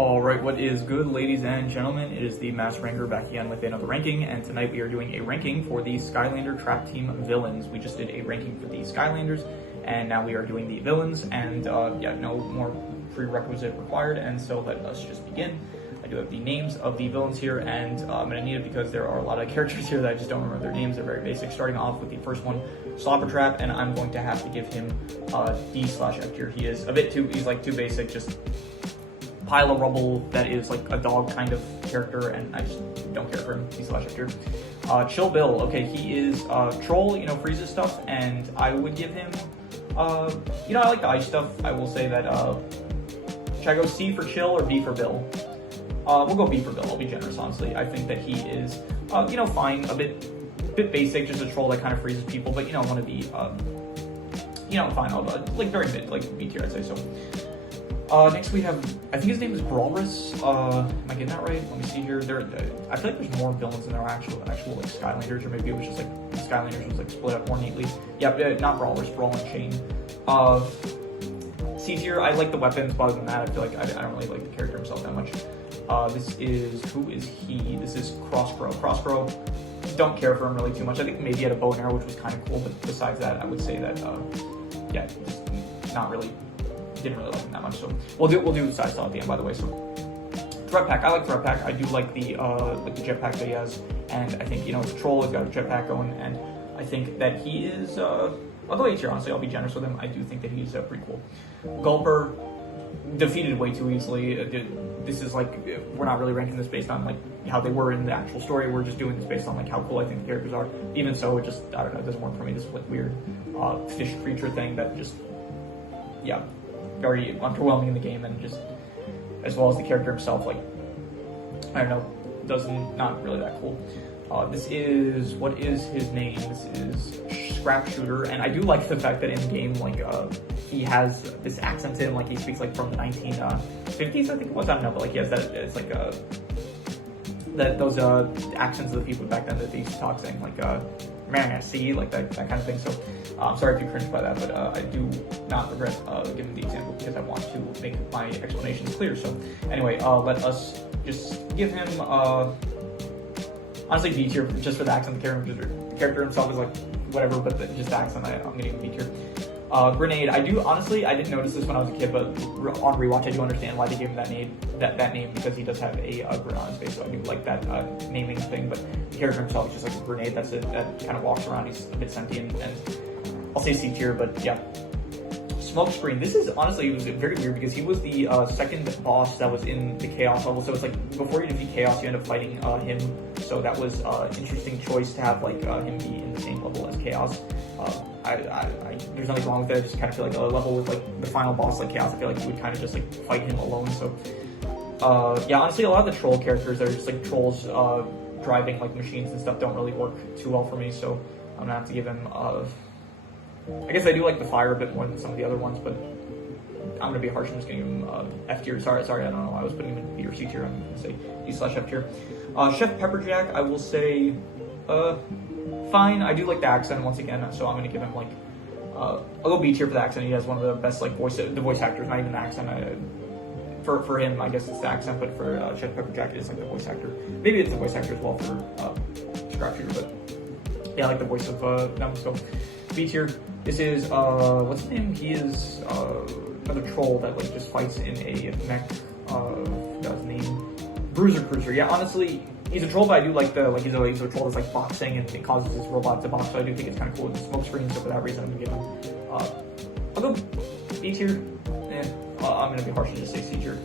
Alright, what is good, ladies and gentlemen? It is the Master Ranker back again with another ranking, and tonight we are doing a ranking for the Skylander Trap Team villains. We just did a ranking for the Skylanders, and now we are doing the villains, and yeah, no more prerequisite required, and so let us just begin. I do have the names of the villains here, and I'm going to need it because there are a lot of characters here that I just don't remember their names. They're very basic, starting off with the first one, Slobber Trap, and I'm going to have to give him D/F tier. He is a bit he's like too basic, just pile of rubble that is like a dog kind of character, and I just don't care for him. D/F tier. Chill Bill, okay, he is troll, you know, freezes stuff, and I would give him, you know, I like the ice stuff. I will say that, should I go C for Chill or B for Bill? We'll go B for Bill. I'll be generous, honestly. I think that he is, you know, fine, a bit basic, just a troll that kind of freezes people, but, you know, one of the, you know, fine, like very mid, like B tier, I'd say so. Next we have, I think his name is Brawlrus. Am I getting that right? Let me see here. I feel like there's more villains than there are actual like Skylanders, or maybe it was just like Skylanders was like split up more neatly. Yep, not Brawlrus, Brawl and Chain. C tier, I like the weapons, but other than that, I feel like I don't really like the character himself that much. Who is he? This is Crosscrow. Crosscrow, don't care for him really too much. I think maybe he had a bow and arrow, which was kind of cool, but besides that, I would say that, yeah, just not really. Didn't really like him that much, so we'll do side saw at the end, by the way. So Threat Pack, I like Threat Pack. I do like the jetpack that he has, and I think, you know, it's a troll, he's got a jetpack going, and I think that he is I'll go A tier, honestly. I'll be generous with him. I do think that he's pretty cool. Gulper, defeated way too easily. This is like, we're not really ranking this based on like how they were in the actual story. We're just doing this based on like how cool I think the characters are. Even so, it just, I don't know, it doesn't work for me. This like weird fish creature thing that just, yeah, very underwhelming in the game, and just as well as the character himself, like, I don't know, not really that cool. This is, what is his name? This is Scrap Shooter, and I do like the fact that in game, like, he has this accent to him, like he speaks like from the 1950s, I think it was, I don't know, but like he has that, it's like those accents of the people back then that they used to talk, saying like man, see, like that kind of thing. So I'm sorry if you cringed by that, but I do not regret giving the example because I want to make my explanations clear. So anyway, let us just give him honestly B tier just for the accent. The character himself is like whatever, but just the accent, I'm gonna give B tier. Grenade, I didn't notice this when I was a kid, but on rewatch I do understand why they gave him that name, because he does have a grenade on his face, so I do like that naming thing. But the character himself is just like a grenade that kind of walks around. He's a bit sentient, and I'll say C tier, but yeah. Smokescreen, this is honestly, it was very weird because he was the second boss that was in the Chaos level, so it's like before you defeat Chaos you end up fighting him, so that was an interesting choice to have like him be in the same level as Chaos. There's nothing wrong with it. I just kind of feel like a level with like the final boss like Chaos, I feel like you would kind of just like fight him alone. So yeah, honestly, a lot of the troll characters that are just like trolls driving like machines and stuff don't really work too well for me, so I'm gonna have to give him I guess I do like the fire a bit more than some of the other ones, but I'm gonna be harsh. I'm just gonna give him F tier. Sorry, I don't know why I was putting him in B or C tier. I'm gonna say D/F tier. Chef Pepperjack, I will say fine. I do like the accent once again, so I'm gonna give him like I'll go B tier for the accent. He has one of the best like voice actors, not even the accent. For him, I guess it's the accent, but for Chef Pepperjack, it's like the voice actor. Maybe it's the voice actor as well for Scrap Shooter, but yeah, I like the voice of them. So B tier. This is what's his name? He is another troll that like just fights in a mech. Forgot his name. Bruiser Cruiser. Yeah, honestly, he's a troll, but I do like he's a troll that's like boxing, and it causes his robot to box. So I do think it's kind of cool with the smoke screen. So for that reason, I'm gonna give him. I'll go B tier. I'm gonna be harsh and just say C tier.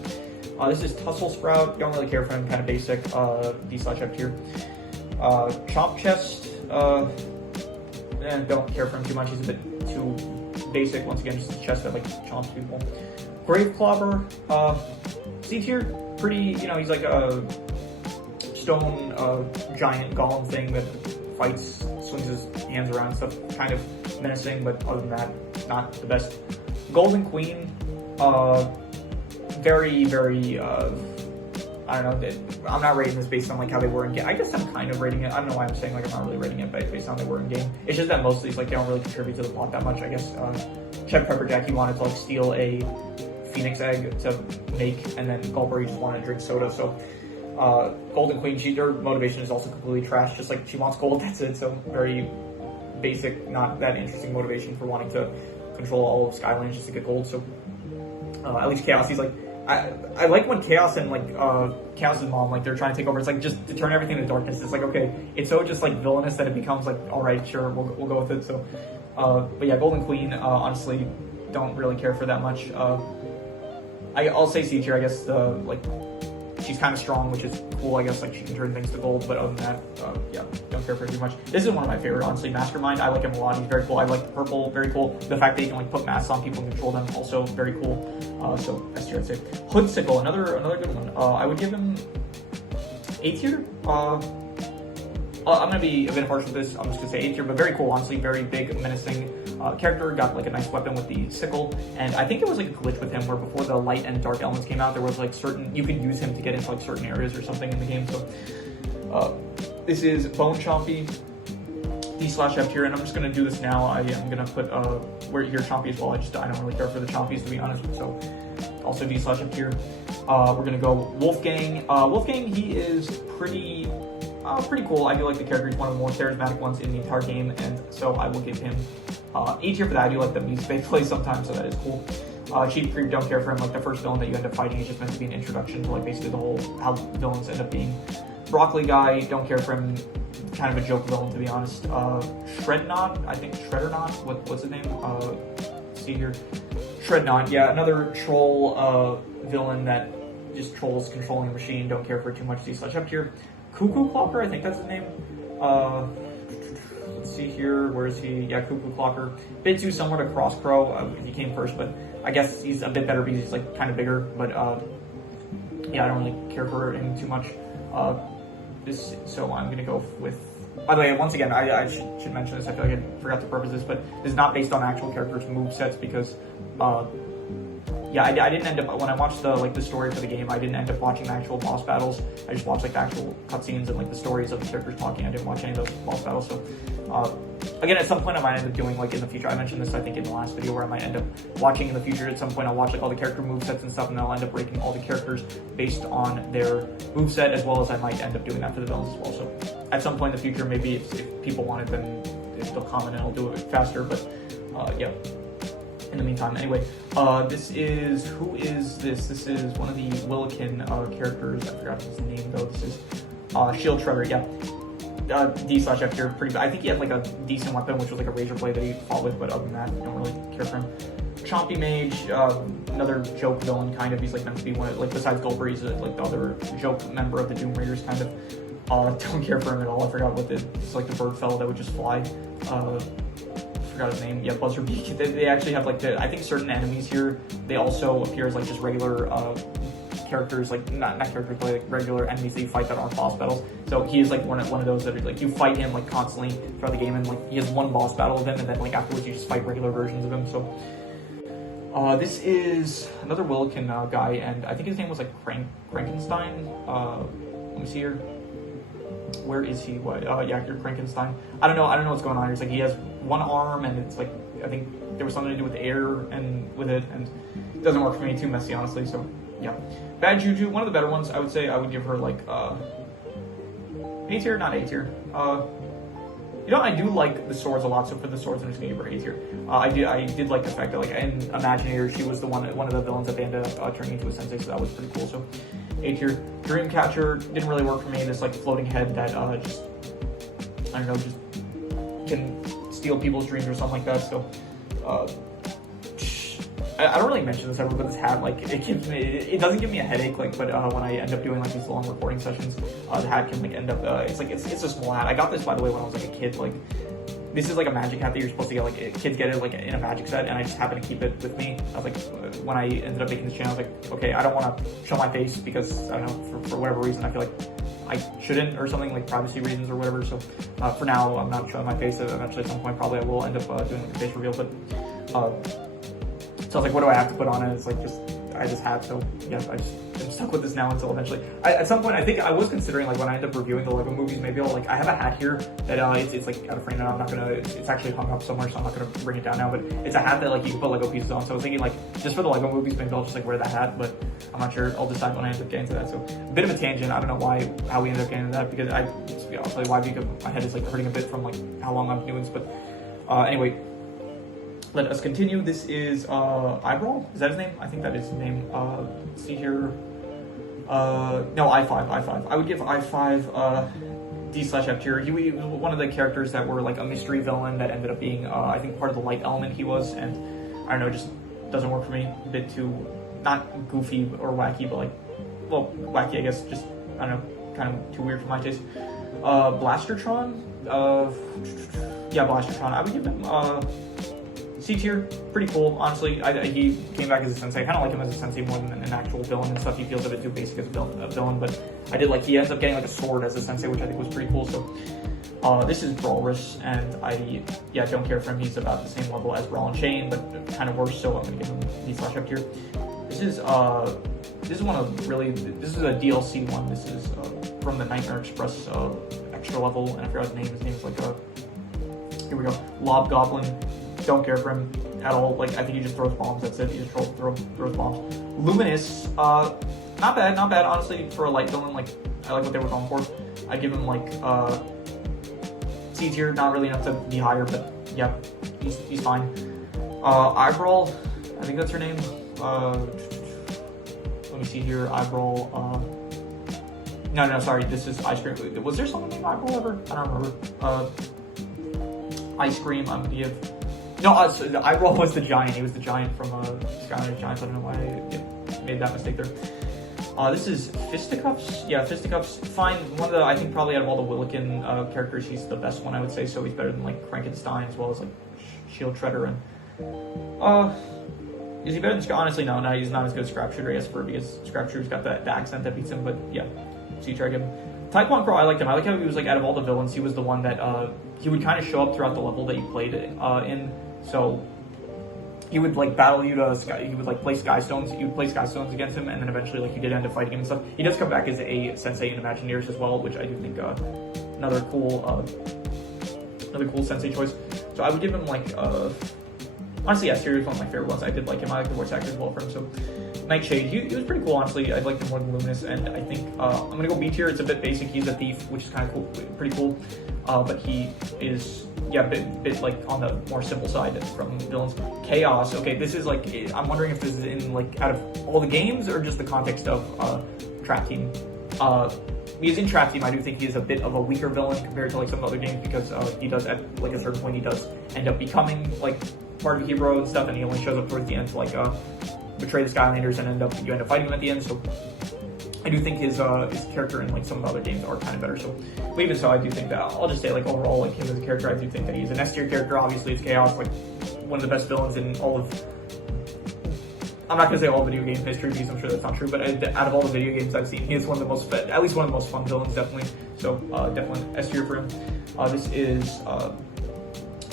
This is Tussle Sprout. Don't really care for him. Kind of basic. D/F tier. Chomp Chest. And don't care for him too much. He's a bit too basic. Once again, just a chest that like chomps people. Grave Clobber, C tier. Pretty, you know, he's like a stone giant golem thing that fights, swings his hands around and stuff. Kind of menacing, but other than that, not the best. Golden Queen, very I don't know, I'm not rating this based on like how they were in game. I guess I'm kind of rating it. I don't know why I'm saying like I'm not really rating it based on how they were in game. It's just that most of these like they don't really contribute to the plot that much. I guess Chef Pepperjack, he wanted to like steal a Phoenix egg to make, and then Gulberry just wanted to drink soda. So Golden Queen, her motivation is also completely trash. Just like she wants gold, that's it. So very basic, not that interesting motivation for wanting to control all of Skylanders just to get gold. So at least Chaos, he's like, I like when Chaos and like Chaos's mom, like they're trying to take over. It's like just to turn everything to darkness. It's like, okay, it's so just like villainous that it becomes like, all right, sure, we'll go with it. So, but yeah, Golden Queen, honestly, don't really care for that much. I'll say C tier, I guess. Like she's kind of strong, which is cool. I guess like she can turn things to gold. But other than that, yeah, don't care for her too much. This is one of my favorite, honestly. Mastermind, I like him a lot. He's very cool. I like the purple, very cool. The fact that you can like put masks on people and control them, also very cool. So S tier, I'd say. Hoodsicle, another good one. I would give him A tier. I'm gonna be a bit harsh with this. I'm just gonna say A tier, but very cool. Honestly, very big, menacing character. Got like a nice weapon with the sickle, and I think there was like a glitch with him where before the light and dark elements came out, there was like certain you could use him to get into like certain areas or something in the game. So this is Bone Chompy, D/F tier, and I'm just gonna do this now. I am gonna put where here Chompy as well. I don't really care for the Chompies, to be honest. So also D/F tier. We're gonna go Wolfgang. Wolfgang, he is pretty cool. I do like the character. He's one of the more charismatic ones in the entire game, and so I will give him A tier for that. I do like the music they play sometimes, so that is cool. Chief Creep, don't care for him. Like the first villain that you end up fighting is just meant to be an introduction to like basically the whole how villains end up being. Broccoli guy, don't care for him. Kind of a joke villain, to be honest. Shrednod, I think Shreddernod. What's his name? Let's see here. Shrednod, yeah, another troll villain that just trolls controlling the machine. Don't care for it too much. D/F tier. Cuckoo Clocker, I think that's his name. Let's see here, where is he? Yeah, Cuckoo Clocker. Bit too similar to Cross Crow. He came first, but I guess he's a bit better because he's like kind of bigger. But yeah, I don't really care for him too much. So I'm gonna go with. By the way, once again, I should mention this. I feel like I forgot to preface this, but this is not based on actual characters' movesets because. Yeah, I didn't end up, when I watched the story for the game, I didn't end up watching the actual boss battles. I just watched like the actual cutscenes and like the stories of the characters talking. I didn't watch any of those boss battles. So again, at some point I might end up doing like in the future. I mentioned this I think in the last video where I might end up watching in the future. At some point I'll watch like all the character movesets and stuff, and then I'll end up ranking all the characters based on their moveset, as well as I might end up doing that for the villains as well. So at some point in the future, maybe if people want it, then they'll comment and I'll do it faster. But yeah. In the meantime, anyway, who is this? This is one of the Willikin characters. I forgot his name though. This is Shield Shredder, yeah. D/F tier, pretty. I think he had like a decent weapon, which was like a razor blade that he fought with, but other than that, I don't really care for him. Chompy Mage, another joke villain, kind of. He's like meant to be one of, like besides Gulper, he's like the other joke member of the Doom Raiders, kind of. Don't care for him at all. I forgot what it's like the bird fellow that would just fly. Forgot his name. Yeah, Buzzerbeak. They actually have like I think certain enemies here. They also appear as like just regular characters, like not characters, but like regular enemies that you fight that aren't boss battles. So he is like one of those that are like you fight him like constantly throughout the game, and like he has one boss battle with him, and then like afterwards you just fight regular versions of him. So this is another Willikin guy, and I think his name was like Frankenstein. Let me see here. Where is he? What? Yeah, you're Frankenstein. I don't know what's going on here. It's like he has one arm, and it's like I think there was something to do with air and with it, and it doesn't work for me. Too messy, honestly. So yeah, Bad Juju, one of the better ones. I would say I would give her like A tier, not A tier. You know, I do like the swords a lot, so for the swords, I'm just gonna give her A tier. I did like the fact that like in Imaginator, she was one of the villains that they ended up turning into a sensei, so that was pretty cool. So A tier. Dreamcatcher didn't really work for me. This like floating head that just I don't know, just can steal people's dreams or something like that. So I don't really mention this ever, but this hat, like, it doesn't give me a headache, like, but when I end up doing like these long recording sessions, the hat can like end up it's a small hat. I got this, by the way, when I was like a kid. Like, this is like a magic hat that you're supposed to get, like kids get it like in a magic set, and I just happen to keep it with me. I was like, when I ended up making this channel, I was like, okay, I don't want to show my face because I don't know, for whatever reason, I feel like I shouldn't or something, like privacy reasons or whatever. So for now, I'm not showing my face. Eventually, at some point, probably I will end up doing like a face reveal. But so I was like, what do I have to put on it? It's like I just had. So yeah, I'm stuck with this now until eventually. At some point, I think I was considering, like, when I end up reviewing the Lego movies, maybe I'll, like, I have a hat here that it's like out of frame, and I'm not gonna. It's actually hung up somewhere, so I'm not gonna bring it down now. But it's a hat that, like, you can put Lego pieces on. So I was thinking, like, just for the Lego movies, maybe I'll just, like, wear that hat. But I'm not sure. I'll decide when I end up getting to that. So a bit of a tangent. I don't know how we ended up getting to that, because I'll tell you why, because my head is, like, hurting a bit from, like, how long I'm doing this. But anyway. Let us continue. This is Eyebrow. Is that his name? I think that is his name. Let's see here. No, I5. I would give I5 D/F tier. He was one of the characters that were like a mystery villain that ended up being, I think, part of the light element he was, and I don't know, it just doesn't work for me. A bit too, not goofy or wacky, but like, well, wacky, I guess, just, I don't know, kind of too weird for my taste. Blastertron? Yeah, Blastertron. I would give him, C tier, pretty cool, honestly. He came back as a sensei. I kind of like him as a sensei more than an actual villain and stuff. He feels a bit too basic as a villain, but I did like, he ends up getting like a sword as a sensei, which I think was pretty cool. So this is Brawlrus, and I don't care for him. He's about the same level as Brawl and Chain, but kind of worse, so I'm gonna give him D/F tier. This is one of really, this is a DLC one. This is from the Nightmare Express extra level, and I forgot his name. His name's like here we go, Lob Goblin. Don't care for him at all. Like, I think he just throws bombs. That's it. He just throws bombs. Luminous, not bad, honestly, for a light villain. Like, I like what they were going for. I give him like C tier. Not really enough to be higher, but yeah, he's fine. Eyebrow, I think that's her name. Let me see here. Eyebrow. No, sorry. This is Ice Cream. Was there someone named Eyebrow ever? I don't remember. Ice Cream. I'm gonna give. No, so the Eyebrow was the giant. He was the giant from Skylanders Giants. I don't know why I made that mistake there. This is Fisticuffs. Yeah, Fisticuffs. Fine. One of the, I think probably out of all the Willikin characters, he's the best one, I would say. So he's better than like Frankenstein, as well as like Shield Shredder. And is he better than honestly? No, he's not as good as Scrap Shooter, I guess, because Scrap Shooter's got the accent that beats him. But yeah, so you try to give him. Taekwon Pro, I liked him. I like how he was like, out of all the villains, he was the one that he would kind of show up throughout the level that you played in. So he would like battle you to he would like play Sky Stones. You would play Sky Stones against him, and then eventually like you did end up fighting him and stuff. He does come back as a sensei in Imagineers as well, which I do think another cool sensei choice. So I would give him like honestly, yeah, Siri was one of my favorite ones. I did like him. I like the voice actor as well for him. So Nightshade, he was pretty cool, honestly. I liked him more than Luminous, and I think I'm gonna go B tier. It's a bit basic. He's a thief, which is kind of cool, pretty cool. But he is, yeah, a bit like on the more simple side from villains. Chaos. Okay, this is like, I'm wondering if this is in like out of all the games or just the context of Trap Team. Because in Trap Team, I do think he is a bit of a weaker villain compared to like some other games, because he does at like a certain point he does end up becoming like part of a hero and stuff, and he only shows up towards the end to like betray the Skylanders and you end up fighting him at the end. So I do think his character in like some of the other games are kind of better. So, but even so, I do think that I'll just say like overall, like him as a character, I do think that he's an S tier character. Obviously, it's Chaos, like one of the best villains in all of. I'm not gonna say all video game history, because I'm sure that's not true. But out of all the video games I've seen, he is one of the most, at least one of the most fun villains, definitely. So definitely S tier for him. This is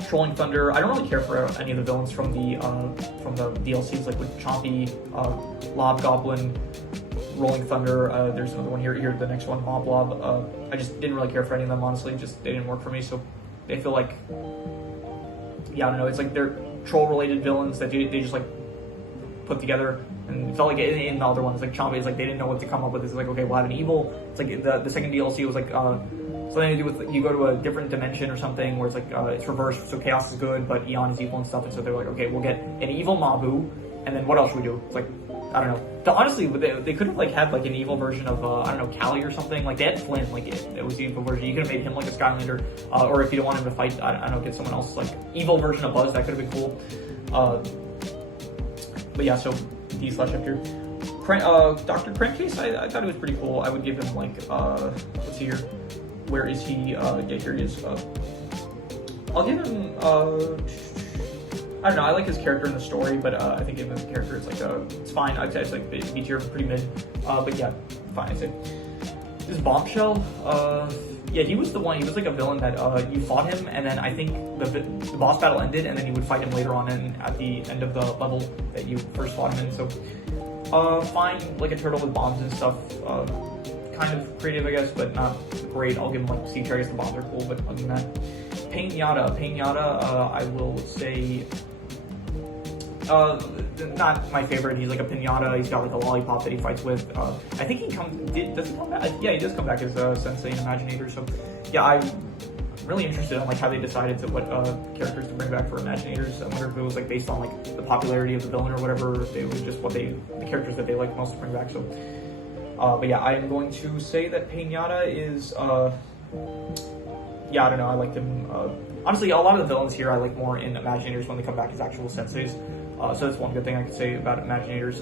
Trolling Thunder. I don't really care for any of the villains from the DLCs, like with Chompy, Lob Goblin, Rolling Thunder. There's another one here. The next one, Mob Lob. I just didn't really care for any of them, honestly. Just they didn't work for me. So they feel like, yeah, I don't know. It's like they're troll-related villains that they just like put together. And it felt like in the other ones, like Chompy, it's like they didn't know what to come up with. It's like, okay, we'll have an evil. It's like the second DLC was like something to do with you go to a different dimension or something, where it's like it's reversed. So Chaos is good, but Eon is evil and stuff. And so they're like, okay, we'll get an evil Mabu, and then what else should we do? It's like, I don't know. Honestly, they could have like had like an evil version of I don't know, Callie or something. Like they had Flynn, like it was the evil version. You could have made him like a Skylander, or if you don't want him to fight, I don't know, get someone else like evil version of Buzz. That could have been cool. But yeah, so D/F tier. Dr. Crankcase, I thought it was pretty cool. I would give him like let's see here. Where is he? Yeah, here he is. I'll give him I don't know, I like his character in the story, but I think him as a character, it's like it's fine. I'd say it's like B tier, pretty mid. But yeah, fine, I'd say. This Bombshell, yeah, he was the one. He was like a villain that you fought him, and then I think the boss battle ended, and then you would fight him later on at the end of the level that you first fought him in. So Fine, like a turtle with bombs and stuff. Kind of creative, I guess, but not great. I'll give him like C tier. I guess the bombs are cool, but other than that, Pinata, I will say, not my favorite. He's like a pinata. He's got like a lollipop that he fights with. I think does he come back? Yeah, he does come back as Sensei and Imaginator. So yeah, I'm really interested in like how they decided to what characters to bring back for Imaginators. I wonder if it was like based on like the popularity of the villain or whatever. If it was just the characters that they like most to bring back. So, but yeah, I'm going to say that Pinata is yeah, I don't know. I liked him. Honestly, a lot of the villains here I like more in Imaginators when they come back as actual senseis. So that's one good thing I could say about Imaginators.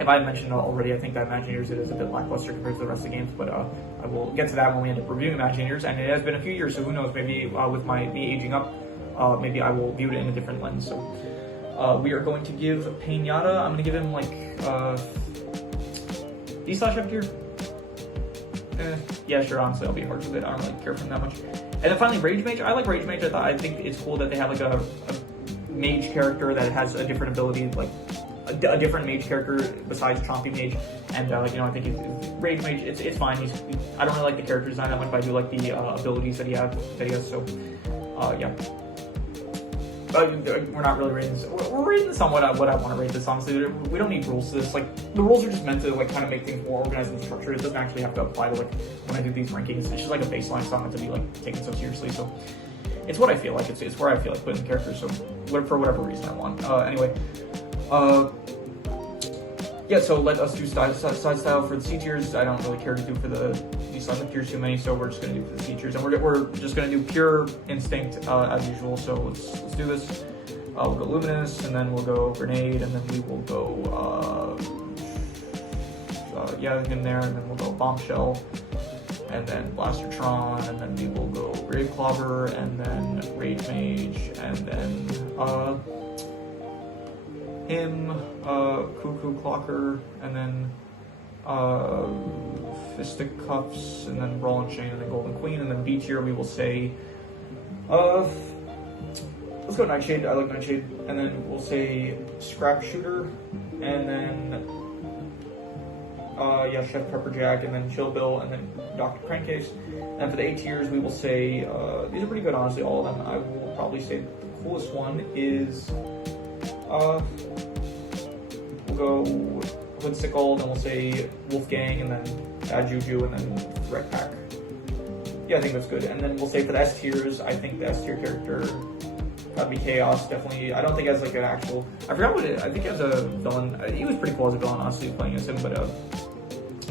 If I had mentioned already, I think that Imaginators it is a bit lackluster compared to the rest of the games, but I will get to that when we end up reviewing Imaginators. And it has been a few years, so who knows? Maybe with me aging up, maybe I will view it in a different lens. So we are going to give Pinata. I'm going to give him like D/F tier. Yeah, sure. Honestly, I'll be harsh with it. I don't really care for him that much. And then finally, Rage Mage. I like Rage Mage. I think it's cool that they have like a mage character that has a different ability, like a different mage character besides Chompy Mage. And you know, I think Rage Mage. It's fine. I don't really like the character design that much, but I do like the abilities that he has. So yeah. We're not really rating this. We're rating this on what I want to rate this, honestly. We don't need rules to this. Like, the rules are just meant to, like, kind of make things more organized and structured. It doesn't actually have to apply to, like, when I do these rankings. It's just, like, a baseline. It's not meant to be, like, taken so seriously. So, it's what I feel like. It's where I feel like putting the characters. So, for whatever reason I want. Anyway. Yeah, so let us do side style for the C tiers. I don't really care to do for the D/F tiers too many, so we're just going to do for the C tiers. And we're just going to do pure instinct as usual. So let's do this. We'll go Luminous, and then we'll go Grenade, and then we will go yeah, in there, and then we'll go Bombshell, and then Blastertron, and then we will go Graveclobber, and then Rage Mage, and then him, Cuckoo Clocker, and then Fisticuffs, and then Brawl and Chain, and then Golden Queen, and then B tier we will say, let's go Nightshade. I like Nightshade, and then we'll say Scrap Shooter, and then yeah, Chef Pepperjack, and then Chill Bill, and then Dr. Crankcase. And for the A tiers we will say these are pretty good, honestly, all of them. I will probably say the coolest one is we'll go Hoodsickle, then we'll say Wolfgang, and then Bad Juju, and then Wreck Pack. Yeah, I think that's good. And then we'll say for the S tiers, I think the S tier character gotta be Chaos, definitely. I don't think as like an actual, I forgot what I think as a villain, he was pretty cool as a villain, honestly, playing as him, but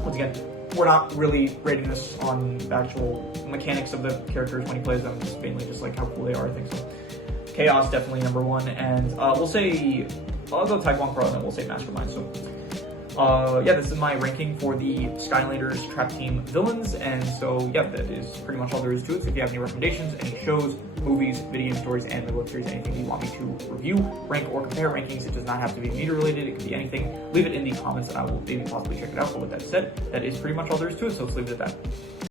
once again, we're not really rating this on the actual mechanics of the characters when he plays them, just mainly just like how cool they are, I think so. Chaos, definitely number one, and we'll say, I'll go Taekwon Pro, and then we'll say Mastermind. So, yeah, this is my ranking for the Skylanders Trap Team villains, and so, yeah, that is pretty much all there is to it. So if you have any recommendations, any shows, movies, video game stories, and web series, anything you want me to review, rank, or compare rankings, it does not have to be media related, it could be anything, leave it in the comments, and I will maybe possibly check it out. But with that said, that is pretty much all there is to it, so let's leave it at that.